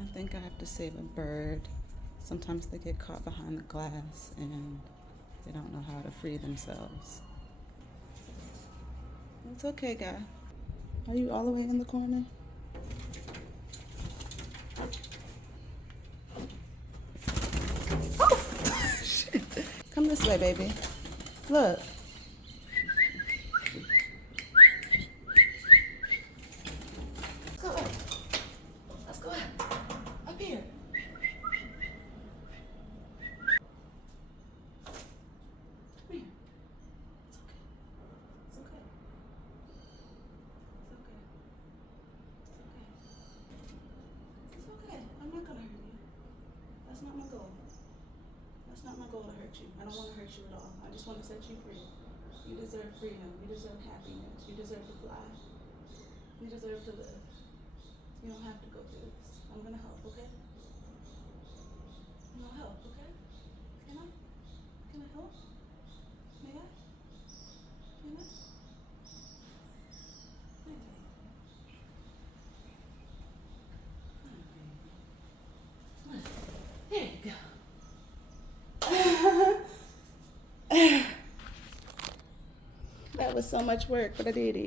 I think I have to save a bird. Sometimes they get caught behind the glass and they don't know how to free themselves. It's okay, guy. Are you all the way in the corner? Oh! Shit. Come this way, baby. Look. Let's go up. Let's go up. Up here. Come here. It's okay. It's okay. It's okay. It's okay. I'm not gonna hurt you. That's not my goal. That's not my goal to hurt you. I don't want to hurt you at all. I just want to set you free. You deserve freedom. You deserve happiness. You deserve to fly. You deserve to live. You don't have to go through this. I'm gonna help, okay? I'm gonna help, okay? Can I? Can I help? May I? Can I? There you go. That was so much work, but I did it.